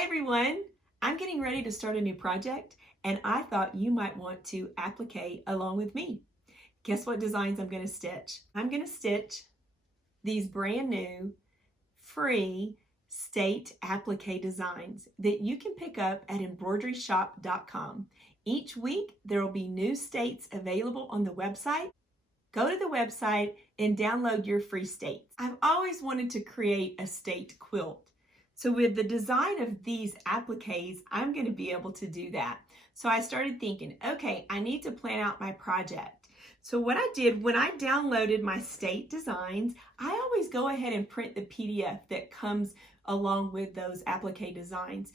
Hi everyone, I'm getting ready to start a new project and I thought you might want to applique along with me. Guess what designs I'm going to stitch? I'm going to stitch these brand new free state applique designs that you can pick up at embroideryshop.com. Each week there will be new states available on the website. Go to the website and download your free states. I've always wanted to create a state quilt. So with the design of these appliques, I'm going to be able to do that. So I started thinking, okay, I need to plan out my project. So what I did when I downloaded my state designs, I always go ahead and print the PDF that comes along with those applique designs.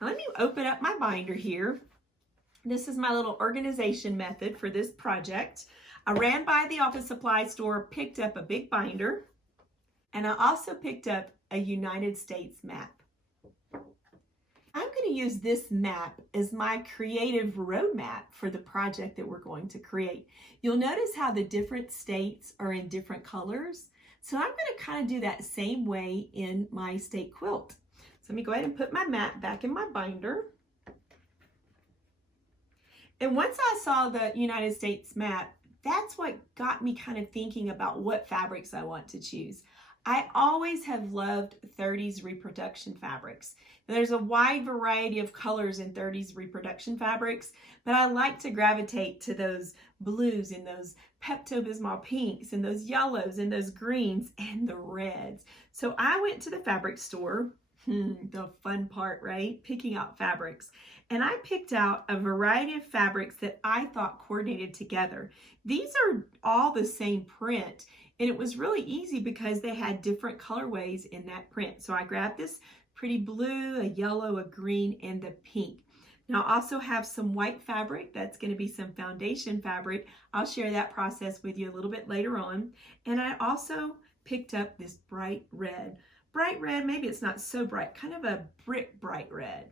Now let me open up my binder here. This is my little organization method for this project. I ran by the office supply store, picked up a big binder, and I also picked up a United States map. I'm going to use this map as my creative roadmap for the project that we're going to create. You'll notice how the different states are in different colors. So I'm going to kind of do that same way in my state quilt. So let me go ahead and put my map back in my binder. And once I saw the United States map, that's what got me kind of thinking about what fabrics I want to choose. I always have loved 30s reproduction fabrics. There's a wide variety of colors in 30s reproduction fabrics, but I like to gravitate to those blues and those Pepto-Bismol pinks and those yellows and those greens and the reds. So I went to the fabric store, the fun part, right? Picking out fabrics. And I picked out a variety of fabrics that I thought coordinated together. These are all the same print. And it was really easy because they had different colorways in that print. So I grabbed this pretty blue, a yellow, a green, and the pink. Now I also have some white fabric. That's going to be some foundation fabric. I'll share that process with you a little bit later on. And I also picked up this bright red. Bright red, maybe it's not so bright, kind of a brick bright red.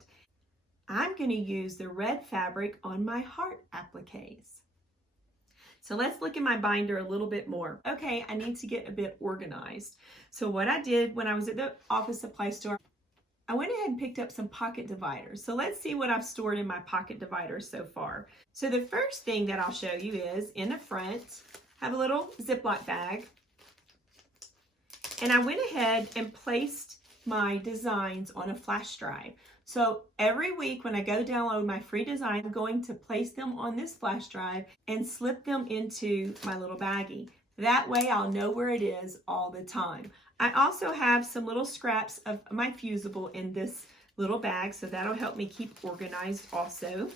I'm going to use the red fabric on my heart appliques. So let's look at my binder a little bit more. Okay, I need to get a bit organized. So what I did when I was at the office supply store, I went ahead and picked up some pocket dividers. So let's see what I've stored in my pocket dividers so far. So the first thing that I'll show you is in the front, I have a little Ziploc bag. And I went ahead and placed my designs on a flash drive. So every week when I go download my free design, I'm going to place them on this flash drive and slip them into my little baggie. That way I'll know where it is all the time. I also have some little scraps of my fusible in this little bag, so that'll help me keep organized also.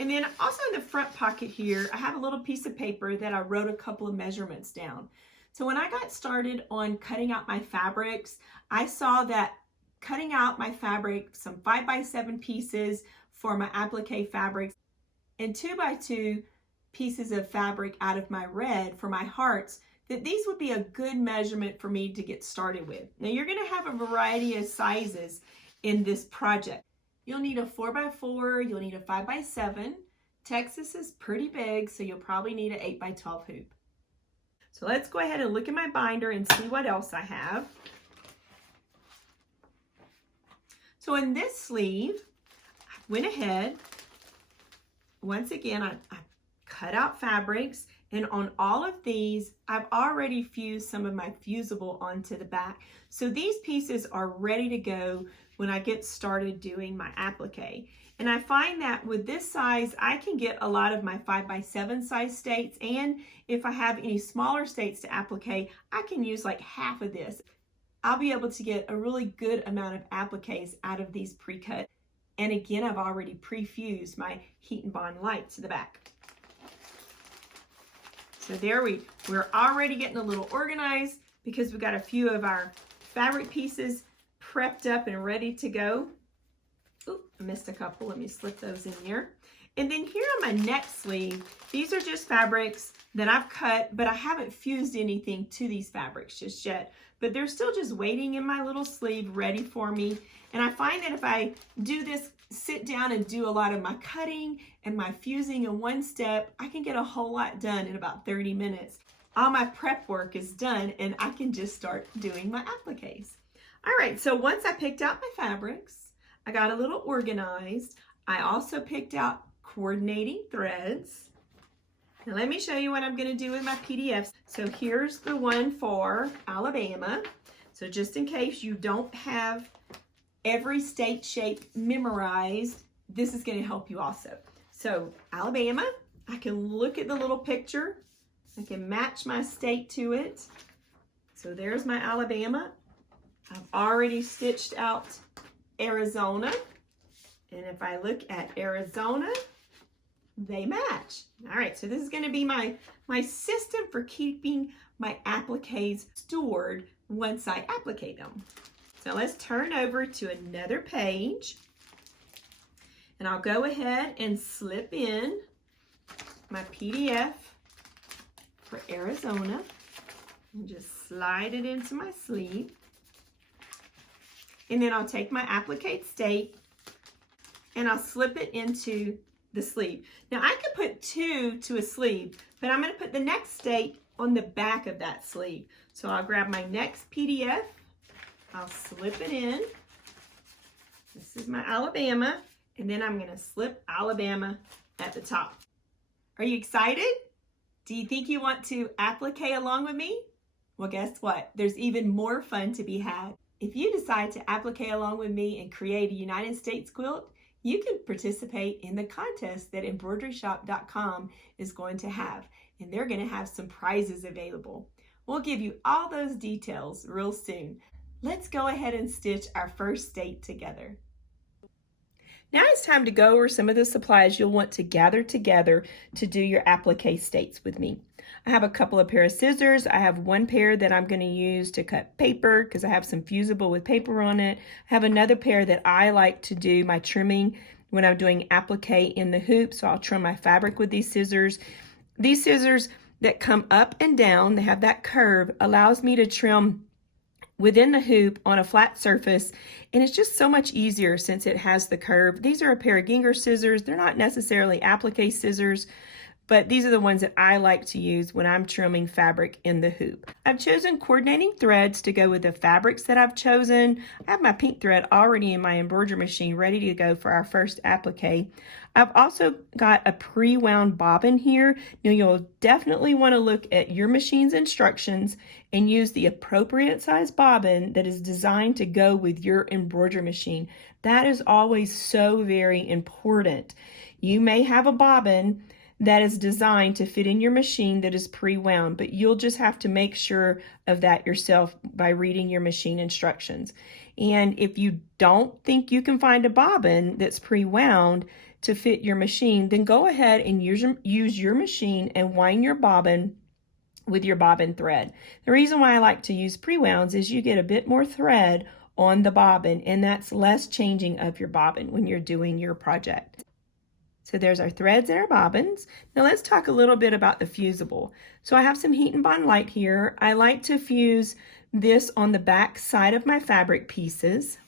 And then also in the front pocket here, I have a little piece of paper that I wrote a couple of measurements down. So when I got started on cutting out my fabrics, I saw that cutting out my fabric, some 5x7 pieces for my applique fabrics and 2x2 pieces of fabric out of my red for my hearts, that these would be a good measurement for me to get started with. Now you're going to have a variety of sizes in this project. You'll need a 4x4, you'll need a 5x7. Texas is pretty big, so you'll probably need an 8x12 hoop. So let's go ahead and look at my binder and see what else I have. So in this sleeve, I went ahead, once again, I cut out fabrics, and on all of these, I've already fused some of my fusible onto the back. So these pieces are ready to go when I get started doing my applique. And I find that with this size, I can get a lot of my 5x7 size states, and if I have any smaller states to applique, I can use like half of this. I'll be able to get a really good amount of appliques out of these pre-cut. And again, I've already pre-fused my heat and bond light to the back. So there we're already getting a little organized because we've got a few of our fabric pieces prepped up and ready to go. Oop, I missed a couple. Let me slip those in here. And then here on my next sleeve, these are just fabrics that I've cut, but I haven't fused anything to these fabrics just yet. But they're still just waiting in my little sleeve ready for me. And I find that if I do this, sit down and do a lot of my cutting and my fusing in one step, I can get a whole lot done in about 30 minutes. All my prep work is done and I can just start doing my appliques. All right, so once I picked out my fabrics, I got a little organized. I also picked out coordinating threads. Now let me show you what I'm going to do with my PDFs. So here's the one for Alabama. So just in case you don't have every state shape memorized, this is going to help you also. So Alabama, I can look at the little picture. I can match my state to it. So there's my Alabama. I've already stitched out Arizona. And if I look at Arizona, they match. All right, so this is going to be my system for keeping my appliques stored once I applique them. So let's turn over to another page. And I'll go ahead and slip in my PDF for Arizona and just slide it into my sleeve. And then I'll take my applique state and I'll slip it into the sleeve. Now I could put two to a sleeve, but I'm going to put the next state on the back of that sleeve. So I'll grab my next PDF, I'll slip it in. This is my Alabama, and then I'm going to slip Alabama at the top. Are you excited? Do you think you want to applique along with me? Well, guess what? There's even more fun to be had. If you decide to applique along with me and create a United States quilt, you can participate in the contest that embroideryshop.com is going to have, and they're going to have some prizes available. We'll give you all those details real soon. Let's go ahead and stitch our first state together. Now it's time to go over some of the supplies you'll want to gather together to do your applique states with me. I have a couple of pair of scissors. I have one pair that I'm going to use to cut paper because I have some fusible with paper on it. I have another pair that I like to do my trimming when I'm doing applique in the hoop, so I'll trim my fabric with these scissors. These scissors that come up and down, they have that curve, allows me to trim within the hoop on a flat surface, and it's just so much easier since it has the curve. These are a pair of Ginger scissors. They're not necessarily applique scissors, but these are the ones that I like to use when I'm trimming fabric in the hoop. I've chosen coordinating threads to go with the fabrics that I've chosen. I have my pink thread already in my embroidery machine ready to go for our first applique. I've also got a pre-wound bobbin here. Now you'll definitely want to look at your machine's instructions and use the appropriate size bobbin that is designed to go with your embroidery machine. That is always so very important. You may have a bobbin that is designed to fit in your machine that is pre-wound, but you'll just have to make sure of that yourself by reading your machine instructions. And if you don't think you can find a bobbin that's pre-wound to fit your machine, then go ahead and use your machine and wind your bobbin with your bobbin thread. The reason why I like to use pre-wounds is you get a bit more thread on the bobbin, and that's less changing of your bobbin when you're doing your project. So there's our threads and our bobbins. Now let's talk a little bit about the fusible. So I have some Heat and Bond Light here. I like to fuse this on the back side of my fabric pieces.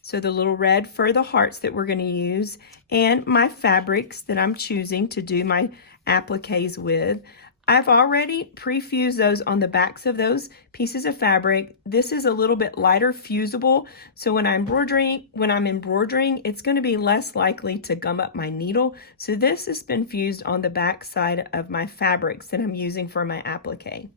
So the little red for the hearts that we're going to use, and my fabrics that I'm choosing to do my appliques with. I've already pre-fused those on the backs of those pieces of fabric. This is a little bit lighter fusible, so when I'm embroidering, it's going to be less likely to gum up my needle. So this has been fused on the back side of my fabrics that I'm using for my applique.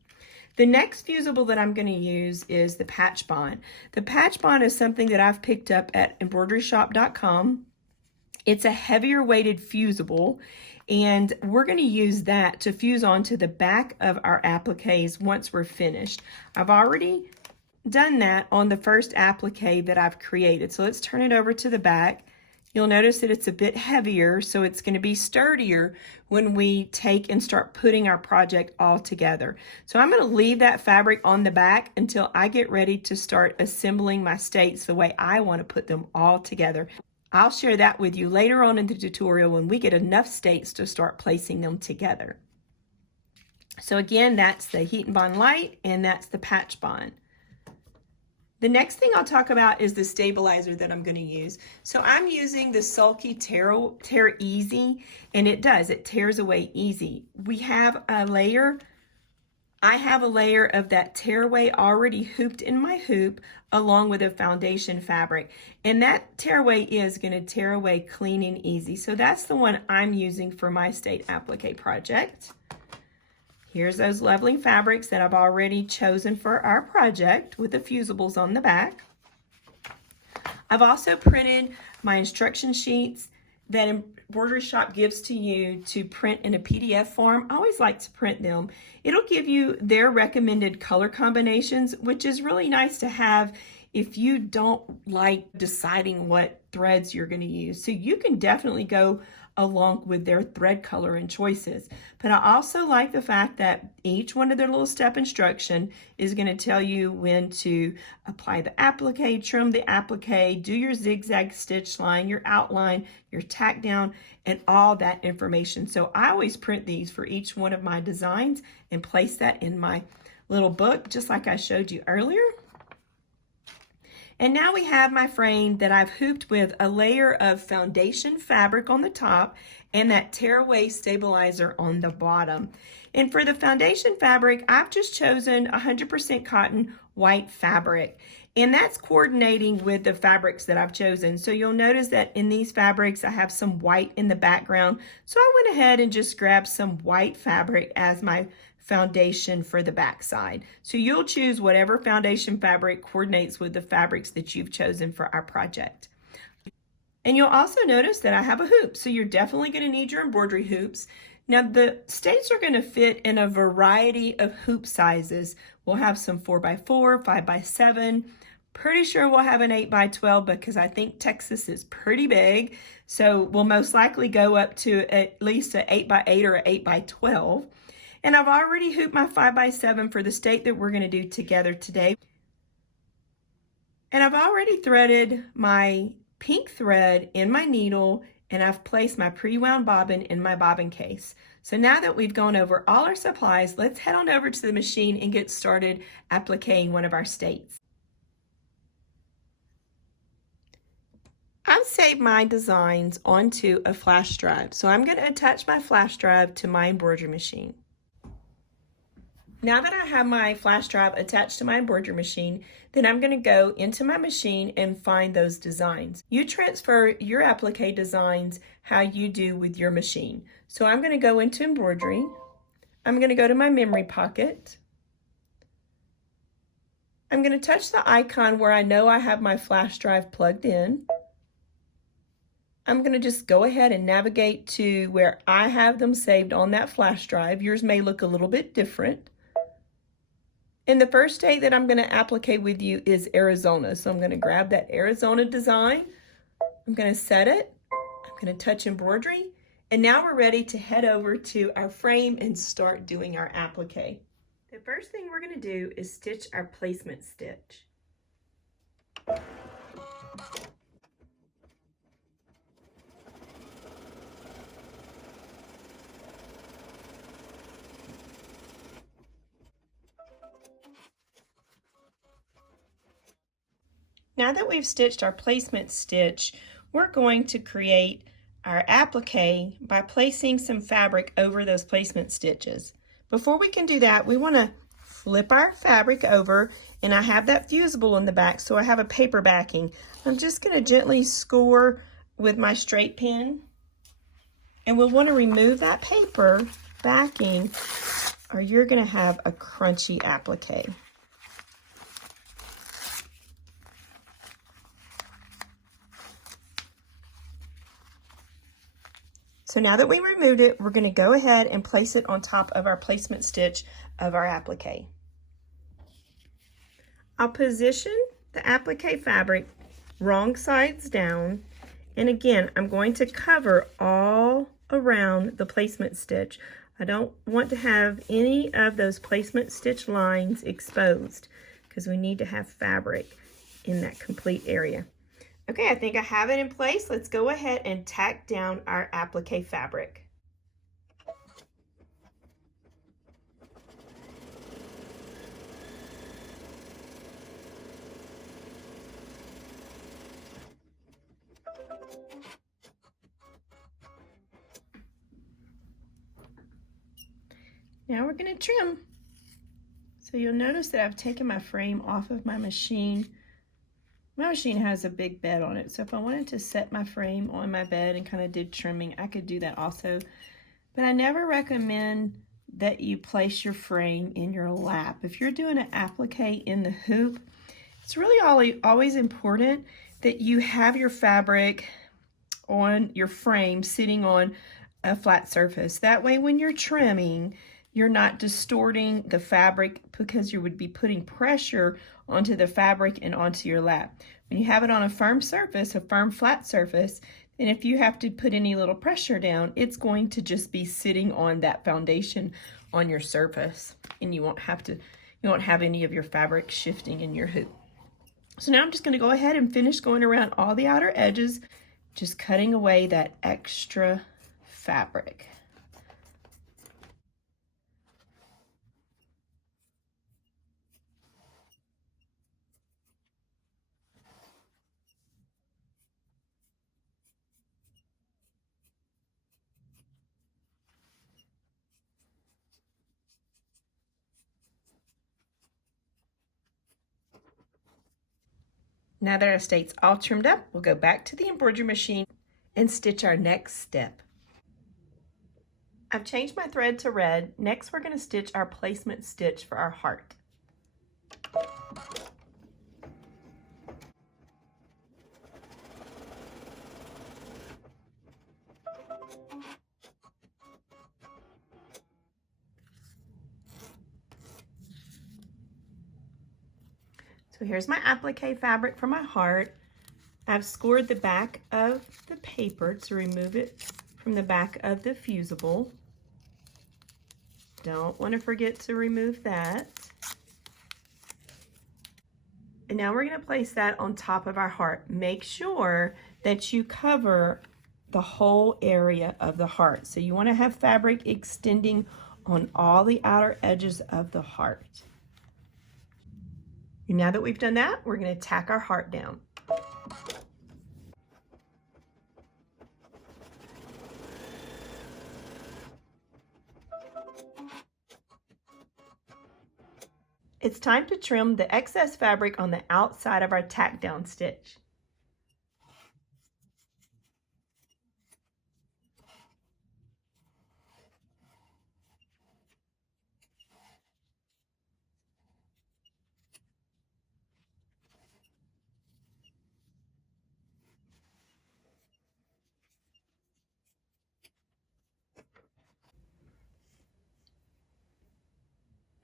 The next fusible that I'm going to use is the patch bond. The patch bond is something that I've picked up at embroideryshop.com. It's a heavier weighted fusible, and we're going to use that to fuse onto the back of our appliques once we're finished. I've already done that on the first applique that I've created. So let's turn it over to the back. You'll notice that it's a bit heavier, so it's going to be sturdier when we take and start putting our project all together. So I'm going to leave that fabric on the back until I get ready to start assembling my states the way I want to put them all together. I'll share that with you later on in the tutorial when we get enough states to start placing them together. So again, that's the Heat and Bond Light, and that's the patch bond. The next thing I'll talk about is the stabilizer that I'm going to use. So I'm using the Sulky Tear Easy, and it tears away easy. We have a layer I have a layer of that tearaway already hooped in my hoop along with a foundation fabric. And that tearaway is going to tear away clean and easy. So that's the one I'm using for my state applique project. Here's those lovely fabrics that I've already chosen for our project with the fusibles on the back. I've also printed my instruction sheets that Embroidery Shop gives to you to print in a PDF form. I always like to print them. It'll give you their recommended color combinations, which is really nice to have if you don't like deciding what threads you're going to use. So you can definitely go along with their thread color and choices. But I also like the fact that each one of their little step instruction is going to tell you when to apply the applique, trim the applique, do your zigzag stitch line, your outline, your tack down, and all that information. So I always print these for each one of my designs and place that in my little book, just like I showed you earlier. And now we have my frame that I've hooped with a layer of foundation fabric on the top and that tearaway stabilizer on the bottom. And for the foundation fabric, I've just chosen 100% cotton white fabric. And that's coordinating with the fabrics that I've chosen. So you'll notice that in these fabrics, I have some white in the background. So I went ahead and just grabbed some white fabric as my foundation for the back side. So you'll choose whatever foundation fabric coordinates with the fabrics that you've chosen for our project. And you'll also notice that I have a hoop. So you're definitely going to need your embroidery hoops. Now the states are going to fit in a variety of hoop sizes. We'll have some 4x4, 5x7. Pretty sure we'll have an 8x12 because I think Texas is pretty big. So we'll most likely go up to at least an 8x8 or an 8x12. And I've already hooped my 5x7 for the state that we're going to do together today. And I've already threaded my pink thread in my needle, and I've placed my pre-wound bobbin in my bobbin case. So now that we've gone over all our supplies, let's head on over to the machine and get started appliquing one of our states. I've saved my designs onto a flash drive. So I'm going to attach my flash drive to my embroidery machine. Now that I have my flash drive attached to my embroidery machine, then I'm going to go into my machine and find those designs. You transfer your applique designs how you do with your machine. So I'm going to go into embroidery. I'm going to go to my memory pocket. I'm going to touch the icon where I know I have my flash drive plugged in. I'm going to just go ahead and navigate to where I have them saved on that flash drive. Yours may look a little bit different. And the first state that I'm going to applique with you is Arizona. So I'm going to grab that Arizona design. I'm going to set it. I'm going to touch embroidery. And now we're ready to head over to our frame and start doing our applique. The first thing we're going to do is stitch our placement stitch. Now that we've stitched our placement stitch, we're going to create our applique by placing some fabric over those placement stitches. Before we can do that, we want to flip our fabric over, and I have that fusible in the back, so I have a paper backing. I'm just going to gently score with my straight pin, and we'll want to remove that paper backing, or you're going to have a crunchy applique. So now that we removed it, we're going to go ahead and place it on top of our placement stitch of our applique. I'll position the applique fabric wrong sides down, and again, I'm going to cover all around the placement stitch. I don't want to have any of those placement stitch lines exposed because we need to have fabric in that complete area. Okay, I think I have it in place. Let's go ahead and tack down our applique fabric. Now we're going to trim. So you'll notice that I've taken my frame off of my machine. My machine has a big bed on it, so if I wanted to set my frame on my bed and kind of did trimming, I could do that also. But I never recommend that you place your frame in your lap. If you're doing an applique in the hoop, it's really always important that you have your fabric on your frame sitting on a flat surface. That way when you're trimming, you're not distorting the fabric because you would be putting pressure onto the fabric and onto your lap. When you have it on a firm surface, a firm flat surface, and if you have to put any little pressure down, it's going to just be sitting on that foundation on your surface, and you won't have any of your fabric shifting in your hoop. So now I'm just going to go ahead and finish going around all the outer edges, just cutting away that extra fabric. Now that our state's all trimmed up, we'll go back to the embroidery machine and stitch our next step. I've changed my thread to red. Next, we're going to stitch our placement stitch for our heart. So here's my applique fabric for my heart. I've scored the back of the paper to remove it from the back of the fusible. Don't want to forget to remove that. And now we're going to place that on top of our heart. Make sure that you cover the whole area of the heart. So you want to have fabric extending on all the outer edges of the heart. And now that we've done that, we're going to tack our heart down. It's time to trim the excess fabric on the outside of our tack down stitch.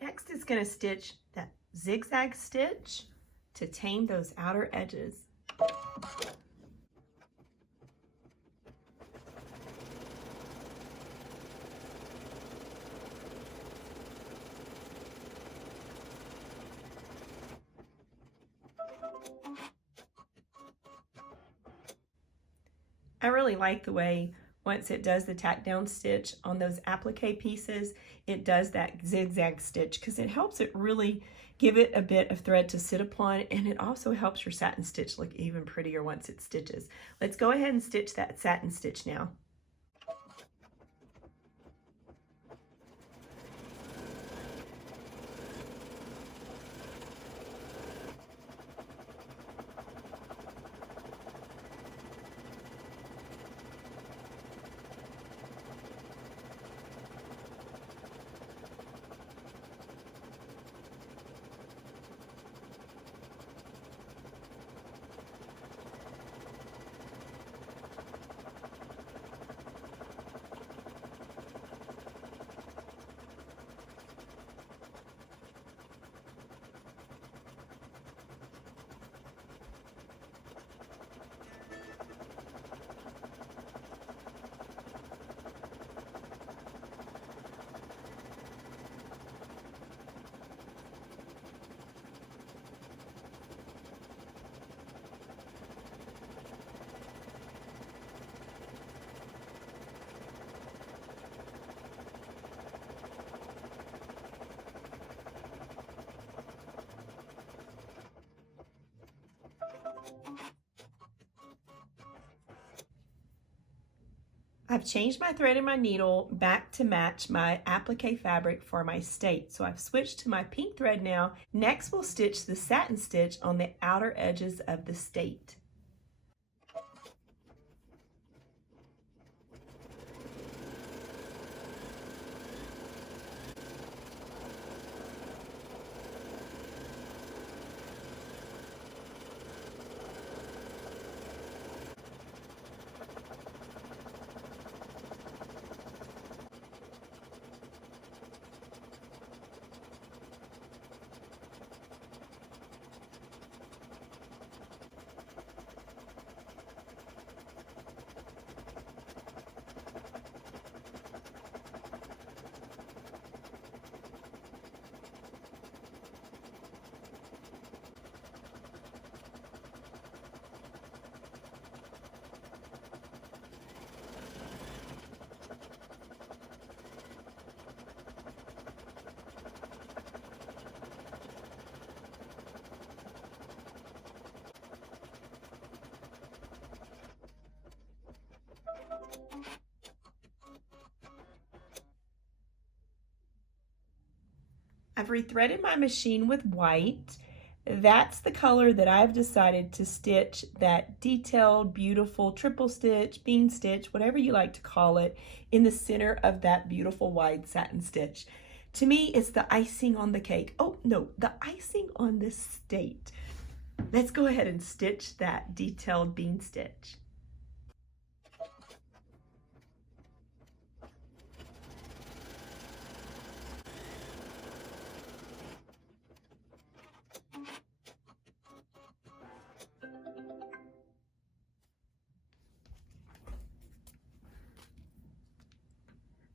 Next is going to stitch that zigzag stitch to tame those outer edges. I really like the way once it does the tack down stitch on those applique pieces, it does that zigzag stitch because it helps it really give it a bit of thread to sit upon, and it also helps your satin stitch look even prettier once it stitches. Let's go ahead and stitch that satin stitch now. I've changed my thread and my needle back to match my applique fabric for my state. So I've switched to my pink thread now. Next, we'll stitch the satin stitch on the outer edges of the state. I've rethreaded my machine with white. That's the color that I've decided to stitch that detailed, beautiful triple stitch, bean stitch, whatever you like to call it, in the center of that beautiful wide satin stitch. To me, it's the icing on the cake. Oh no, the icing on the state. Let's go ahead and stitch that detailed bean stitch.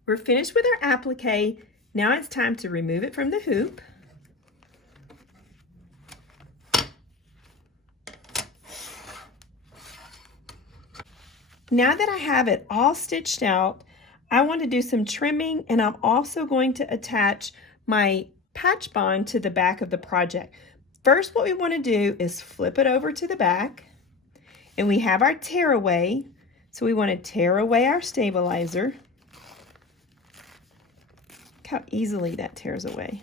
We're finished with our applique. Now it's time to remove it from the hoop. Now that I have it all stitched out, I want to do some trimming, and I'm also going to attach my patch bond to the back of the project. First, what we want to do is flip it over to the back, and we have our tear away. So we want to tear away our stabilizer. Look how easily that tears away.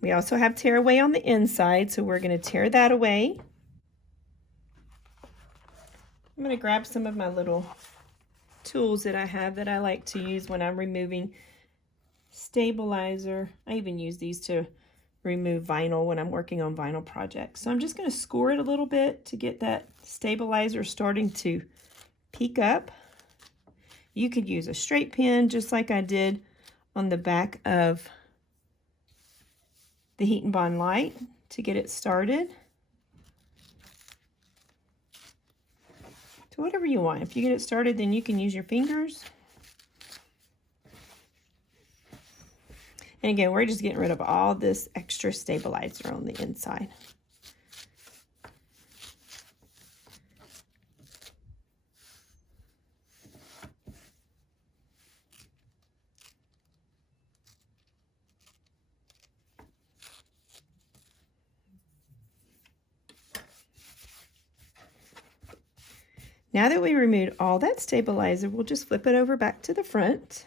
We also have tear away on the inside, so we're going to tear that away. I'm going to grab some of my little tools that I have that I like to use when I'm removing stabilizer. I even use these to remove vinyl when I'm working on vinyl projects. So I'm just going to score it a little bit to get that stabilizer starting to peek up. You could use a straight pin just like I did on the back of the Heat and Bond light to get it started. So whatever you want. If you get it started, then you can use your fingers. And again, we're just getting rid of all this extra stabilizer on the inside. Now that we removed all that stabilizer, we'll just flip it over back to the front.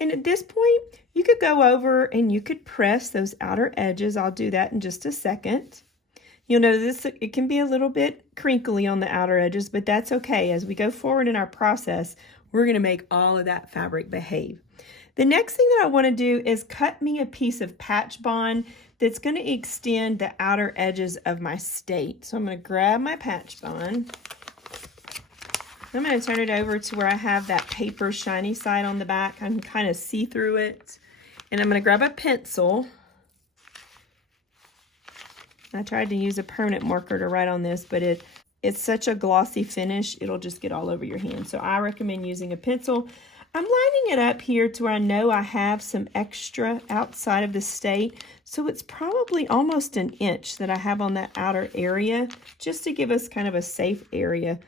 And at this point, you could go over and you could press those outer edges. I'll do that in just a second. You'll notice it can be a little bit crinkly on the outer edges, but that's okay. As we go forward in our process, we're going to make all of that fabric behave. The next thing that I want to do is cut me a piece of patch bond that's going to extend the outer edges of my state. So I'm going to grab my patch bond. I'm going to turn it over to where I have that paper shiny side on the back. I can kind of see through it. And I'm going to grab a pencil. I tried to use a permanent marker to write on this, but it's such a glossy finish, it'll just get all over your hand. So I recommend using a pencil. I'm lining it up here to where I know I have some extra outside of the state. So it's probably almost an inch that I have on that outer area, just to give us kind of a safe area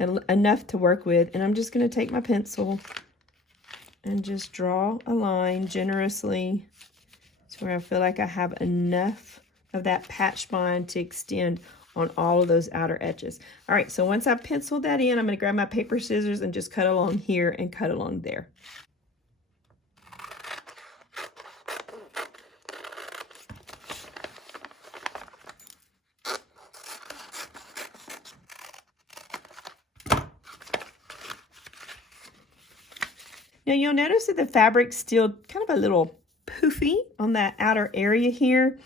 and enough to work with. And I'm just going to take my pencil and just draw a line generously to where I feel like I have enough of that patch bond to extend on all of those outer edges. All right, so once I've penciled that in, I'm going to grab my paper scissors and just cut along here and cut along there. Now you'll notice that the fabric's still kind of a little poofy on that outer area here.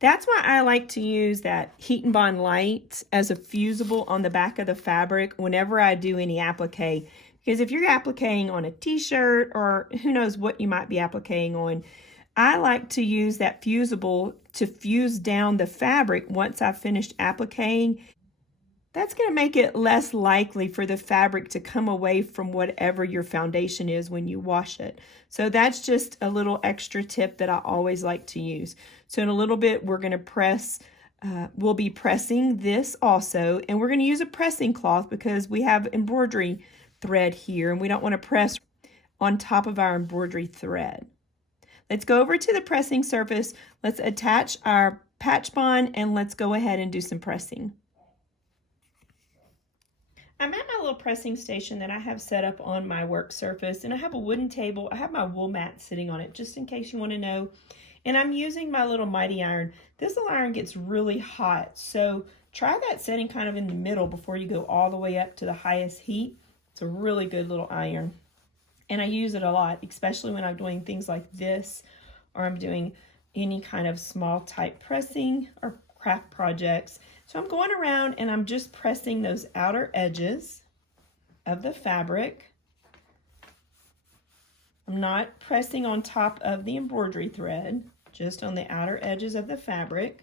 That's why I like to use that Heat and Bond Light as a fusible on the back of the fabric whenever I do any applique. Because if you're appliquing on a t-shirt or who knows what you might be appliquing on, I like to use that fusible to fuse down the fabric once I've finished appliquing. That's going to make it less likely for the fabric to come away from whatever your foundation is when you wash it. So that's just a little extra tip that I always like to use. So in a little bit, we're going to press, we'll be pressing this also, and we're going to use a pressing cloth because we have embroidery thread here and we don't want to press on top of our embroidery thread. Let's go over to the pressing surface. Let's attach our patch bond and let's go ahead and do some pressing. I'm at my little pressing station that I have set up on my work surface, and I have a wooden table. I have my wool mat sitting on it just in case you want to know. And I'm using my little mighty iron. This little iron gets really hot, so try that setting kind of in the middle before you go all the way up to the highest heat. It's a really good little iron. And I use it a lot, especially when I'm doing things like this, or I'm doing any kind of small type pressing or craft projects. So I'm going around and I'm just pressing those outer edges of the fabric. I'm not pressing on top of the embroidery thread, just on the outer edges of the fabric.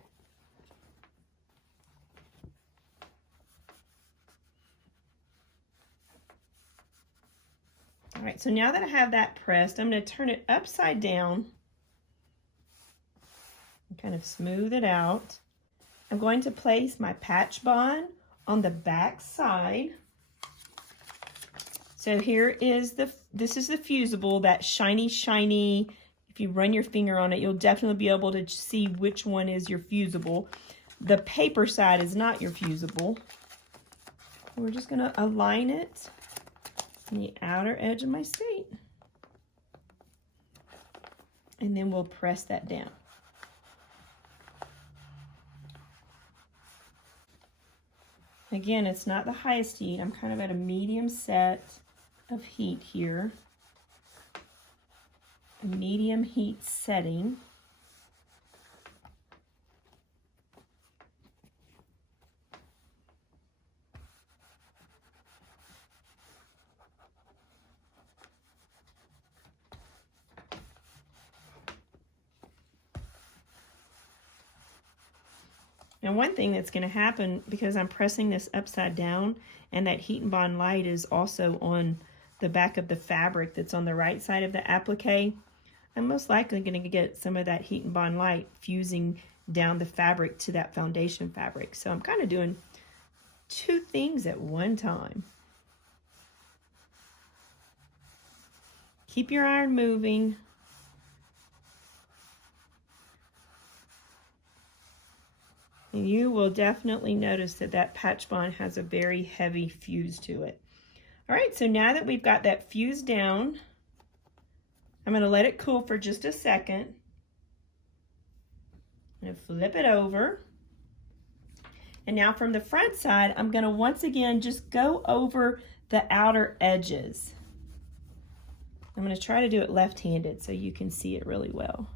All right, so now that I have that pressed, I'm going to turn it upside down and kind of smooth it out. I'm going to place my patch bond on the back side. So here is this is the fusible, that shiny. If you run your finger on it, you'll definitely be able to see which one is your fusible. The paper side is not your fusible. We're just going to align it on the outer edge of my state. And then we'll press that down. Again, it's not the highest heat. I'm kind of at a medium set of heat here. A medium heat setting. Now one thing that's going to happen, because I'm pressing this upside down and that Heat and Bond Light is also on the back of the fabric that's on the right side of the applique, I'm most likely going to get some of that Heat and Bond Light fusing down the fabric to that foundation fabric. So I'm kind of doing two things at one time. Keep your iron moving. And you will definitely notice that that patch bond has a very heavy fuse to it. All right, so now that we've got that fused down, I'm going to let it cool for just a second. I'm going to flip it over. And now from the front side, I'm going to once again just go over the outer edges. I'm going to try to do it left-handed so you can see it really well.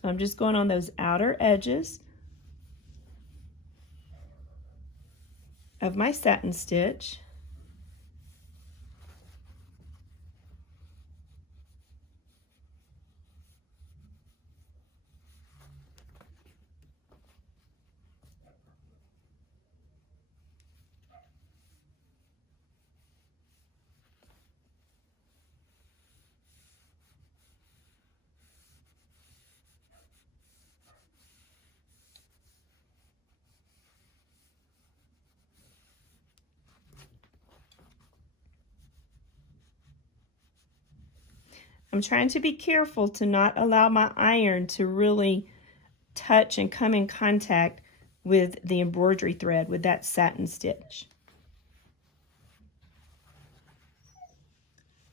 So I'm just going on those outer edges of my satin stitch. I'm trying to be careful to not allow my iron to really touch and come in contact with the embroidery thread, with that satin stitch.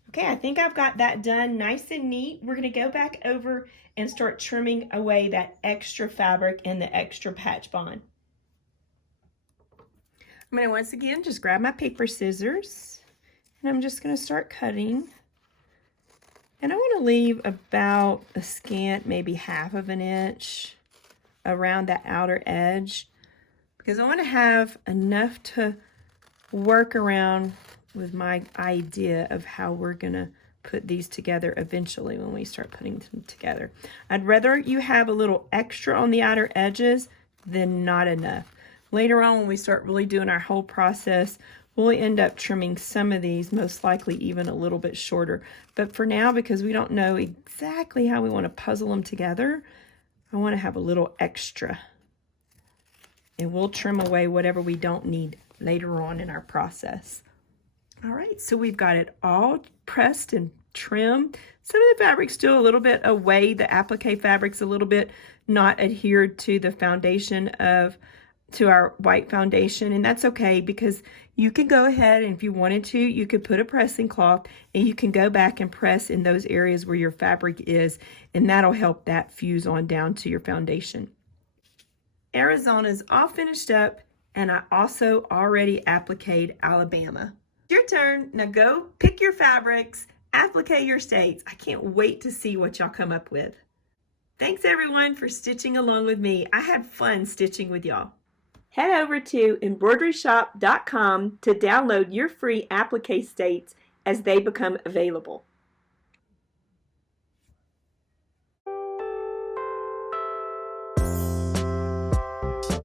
Okay, I think I've got that done nice and neat. We're going to go back over and start trimming away that extra fabric and the extra patch bond. I'm going to once again just grab my paper scissors, and I'm just going to start cutting. And I want to leave about a scant, maybe 1/2 inch around that outer edge, because I want to have enough to work around with my idea of how we're going to put these together eventually when we start putting them together. I'd rather you have a little extra on the outer edges than not enough. Later on, when we start really doing our whole process, we'll end up trimming some of these, most likely even a little bit shorter. But for now, because we don't know exactly how we want to puzzle them together, I want to have a little extra. And we'll trim away whatever we don't need later on in our process. All right, so we've got it all pressed and trimmed. Some of the fabric's still a little bit away. The applique fabric's a little bit not adhered to the foundation to our white foundation, and that's okay, because you can go ahead, and if you wanted to, you could put a pressing cloth and you can go back and press in those areas where your fabric is, and that'll help that fuse on down to your foundation. Arizona's all finished up, and I also already appliqued Alabama. Your turn. Now go pick your fabrics, applique your states. I can't wait to see what y'all come up with. Thanks everyone for stitching along with me. I had fun stitching with y'all. Head over to embroideryshop.com to download your free applique states as they become available.